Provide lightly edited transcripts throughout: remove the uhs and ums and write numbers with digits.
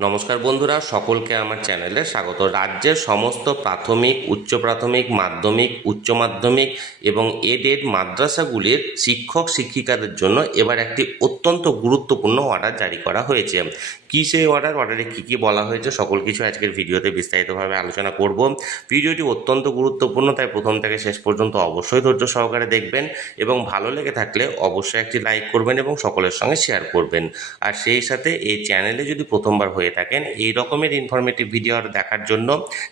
নমস্কার বন্ধুরা, সকলকে আমার চ্যানেলে স্বাগত। রাজ্যের সমস্ত প্রাথমিক, উচ্চ প্রাথমিক, মাধ্যমিক, উচ্চ মাধ্যমিক এবং এডেড মাদ্রাসাগুলির শিক্ষক শিক্ষিকাদের জন্য এবার একটি অত্যন্ত গুরুত্বপূর্ণ অর্ডার জারি করা হয়েছে। কী সেই অর্ডারে কী কী বলা হয়েছে সকল কিছু আজকের ভিডিওতে বিস্তারিতভাবে আলোচনা করব। ভিডিওটি অত্যন্ত গুরুত্বপূর্ণ, তাই প্রথম থেকে শেষ পর্যন্ত অবশ্যই ধৈর্য সহকারে দেখবেন এবং ভালো লেগে থাকলে অবশ্যই একটি লাইক করবেন এবং সকলের সঙ্গে শেয়ার করবেন। আর সেই সাথে এই চ্যানেলে যদি প্রথমবার হয়ে থাকেন এই রকমের ইনফরমেটিভ ভিডিও দেখার জন্য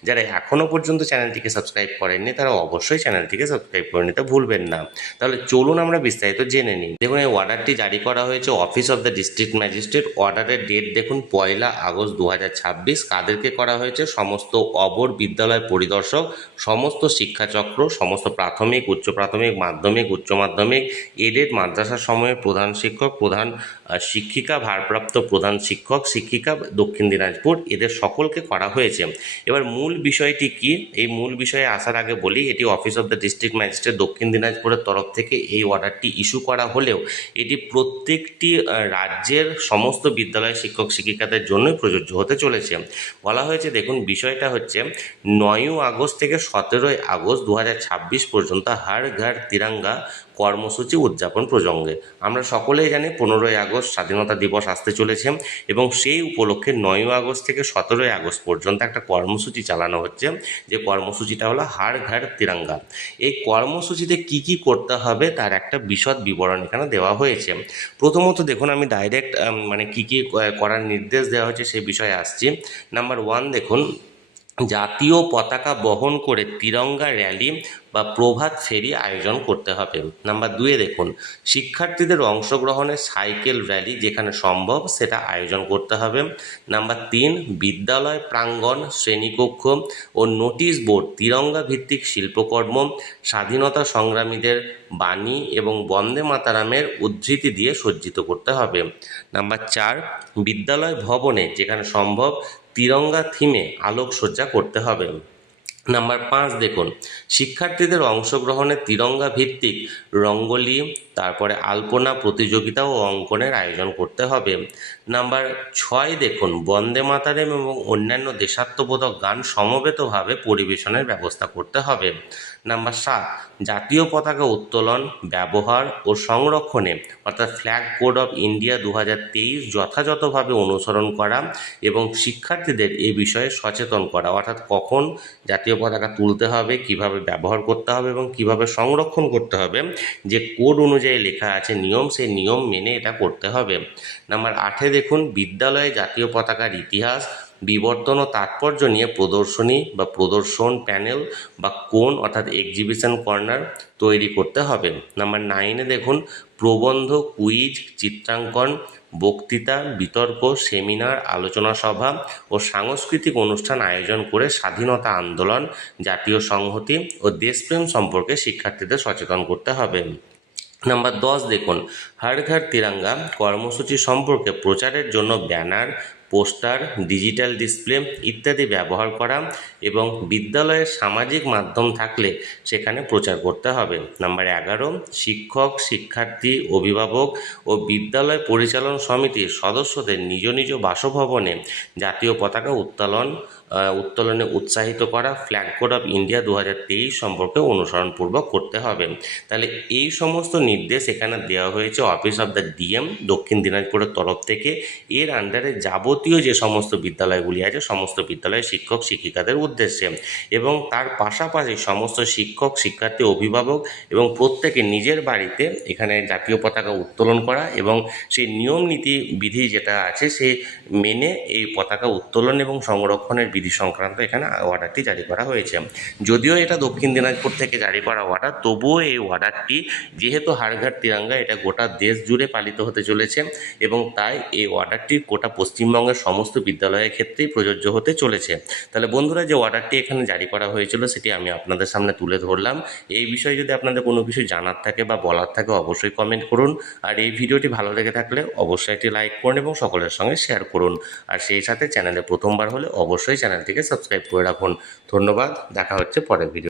যারা এখনও পর্যন্ত চ্যানেলটিকে সাবস্ক্রাইব করেননি তারা অবশ্যই চ্যানেলটিকে সাবস্ক্রাইব করে নিতে ভুলবেন না। তাহলে চলুন আমরা বিস্তারিত জেনে নিই। দেখুন, এই অর্ডারটি জারি করা হয়েছে office of the district magistrate. অর্ডারের ডেট দেখুন 1 আগস্ট 2026। কাদেরকে করা হয়েছে? সমস্ত অবর বিদ্যালয় পরিদর্শক, সমস্ত শিক্ষাচক্র, সমস্ত প্রাথমিক, উচ্চ প্রাথমিক, মাধ্যমিক, উচ্চ মাধ্যমিক, এডেড মাদ্রাসা সময়ের প্রধান শিক্ষক, প্রধান শিক্ষিকা, ভারপ্রাপ্ত প্রধান শিক্ষক শিক্ষিকা দক্ষিণ দিনাজপুর, এদের সকলকে করা হয়েছে। এবার মূল বিষয়টি কি? এই মূল বিষয়ে আসার আগে বলি, এটি office of the district magistrate দক্ষিণ দিনাজপুরের তরফ থেকে এই অর্ডারটি ইস্যু করা হলেও এটি প্রত্যেকটি রাজ্যের সমস্ত বিদ্যালয় শিক্ষক শিক্ষিকাদের জন্যই প্রযোজ্য হতে চলেছে। বলা হয়েছে, দেখুন বিষয়টা হচ্ছে 9 আগস্ট থেকে 17 আগস্ট 2026 পর্যন্ত হর ঘর তিরঙ্গা কর্মসূচি উদযাপন প্রসঙ্গে। আমরা সকলেই জানি 15 আগস্ট স্বাধীনতা দিবস আসতে চলেছে এবং সেই উপলক্ষে 9 আগস্ট থেকে 17 আগস্ট পর্যন্ত একটা কর্মসূচি চালানো হচ্ছে, যে কর্মসূচিটা হলো হর ঘর তিরঙ্গা। এই কর্মসূচিতে কি কি করতে হবে তার একটা বিশদ বিবরণ এখানে দেওয়া হয়েছে। প্রথমত দেখুন, আমি ডাইরেক্ট কি কি করার নির্দেশ দেওয়া হয়েছে সেই বিষয়ে আসছি। নাম্বার 1 দেখুন, জাতীয় পতাকা বহন করে তিরঙ্গা র্যালি বা প্রভাত ফেরি আয়োজন করতে হবে। নাম্বার 2 দেখুন, শিক্ষার্থীদের অংশগ্রহণে সাইকেল র্যালি যেখানে সম্ভব সেটা আয়োজন করতে হবে। নাম্বার 3, বিদ্যালয় প্রাঙ্গণ, শ্রেণীকক্ষ ও নোটিশ বোর্ড তিরঙ্গা ভিত্তিক শিল্পকর্ম, স্বাধীনতা সংগ্রামীদের বাণী এবং বন্দে মাতারামের উদ্ধৃতি দিয়ে সজ্জিত করতে হবে। নাম্বার 4, বিদ্যালয় ভবনে যেখানে সম্ভব তিরঙ্গা থিমে আলোকসজ্জা করতে হবে। নাম্বার 5 দেখুন, শিক্ষার্থীদের অংশগ্রহণে তিরঙ্গা ভিত্তিক রঙ্গোলি, তারপরে আলপনা প্রতিযোগিতা ও অঙ্কনের আয়োজন করতে হবে। নাম্বার 6 দেখুন, বন্দে মাতারাম এবং অন্যান্য দেশাত্মবোধক গান সমবেতভাবে পরিবেশনের ব্যবস্থা করতে হবে। নাম্বার 7, জাতীয় পতাকা উত্তোলন, ব্যবহার ও সংরক্ষণে অর্থাৎ ফ্ল্যাগ কোড অফ ইন্ডিয়া 2023 যথাযথভাবে অনুসরণ করা এবং শিক্ষার্থীদের এ বিষয়ে সচেতন করা, অর্থাৎ কখন জাতীয় পতাকা তুলতে হবে, কিভাবে ব্যবহার করতে হবে এবং কিভাবে সংরক্ষণ করতে হবে, যে কোড অনুযায়ী লেখা আছে নিয়ম, সেই নিয়ম মেনে এটা করতে হবে। নাম্বার 8 দেখুন, বিদ্যালয়ে জাতীয় পতাকার ইতিহাস, বিবর্তন ও তাৎপর্য নিয়ে প্রদর্শনী বা প্রদর্শন প্যানেল বা কোণ অর্থাৎ এক্সিবিশন কর্নার তৈরি করতে হবে। নাম্বার 9 দেখুন, প্রবন্ধ, কুইজ, চিত্রাঙ্কন, বক্তৃতা, বিতর্ক, সেমিনার, আলোচনা সভা ও সাংস্কৃতিক অনুষ্ঠান আয়োজন করে স্বাধীনতা আন্দোলন, জাতীয় সংহতি ও দেশপ্রেম সম্পর্কে শিক্ষার্থীদের সচেতন করতে হবে। নাম্বার 10 দেখুন, হর ঘর তিরঙ্গা কর্মসূচি সম্পর্কে প্রচারের জন্য ব্যানার, পোস্টার, ডিজিটাল ডিসপ্লে ইত্যাদি ব্যবহার করা এবং বিদ্যালয়ের সামাজিক মাধ্যম থাকলে সেখানে প্রচার করতে হবে। নাম্বার 11, শিক্ষক, শিক্ষার্থী, অভিভাবক ও বিদ্যালয় পরিচালন সমিতির সদস্যদের নিজ নিজ বাসভবনে জাতীয় পতাকা উত্তোলনে উৎসাহিত করা, ফ্ল্যাগ কোড অফ ইন্ডিয়া 2023 সম্পর্কে অনুসরণপূর্বক করতে হবে। তাহলে এই সমস্ত নির্দেশ এখানে দেওয়া হয়েছে অফিস অফ দ্য ডিএম দক্ষিণ দিনাজপুরের তরফ থেকে। এর আন্ডারে যাবতীয় যে সমস্ত বিদ্যালয়গুলি আছে সমস্ত বিদ্যালয়ের শিক্ষক শিক্ষিকাদের উদ্দেশ্যে, এবং তার পাশাপাশি সমস্ত শিক্ষক, শিক্ষার্থী, অভিভাবক এবং প্রত্যেকে নিজের বাড়িতে এখানে জাতীয় পতাকা উত্তোলন করা এবং সেই নিয়ম নীতি বিধি যেটা আছে সে মেনে এই পতাকা উত্তোলন এবং সংরক্ষণের বিধি সংক্রান্ত এখানে অর্ডারটি জারি করা হয়েছে। যদিও এটা দক্ষিণ দিনাজপুর থেকে জারি করা অর্ডার, তবুও এই অর্ডারটি যেহেতু হর ঘর তিরঙ্গা এটা গোটা দেশ জুড়ে পালিত হতে চলেছে এবং তাই এই অর্ডারটি গোটা পশ্চিমবঙ্গের সমস্ত বিদ্যালয়ের ক্ষেত্রেই প্রযোজ্য হতে চলেছে। তাহলে বন্ধুরা, যে অর্ডারটি এখানে জারি করা হয়েছিল সেটি আমি আপনাদের সামনে তুলে ধরলাম। এই বিষয়ে যদি আপনাদের কোনো কিছু জানার থাকে বা বলার থাকে অবশ্যই কমেন্ট করুন। আর এই ভিডিওটি ভালো লেগে থাকলে অবশ্যই একটি লাইক করুন এবং সকলের সঙ্গে শেয়ার করুন। আর সেই সাথে চ্যানেলে প্রথমবার হলে অবশ্যই চ্যানেলটিকে সাবস্ক্রাইব করে রাখুন। ধন্যবাদ, দেখা হচ্ছে পরের ভিডিও।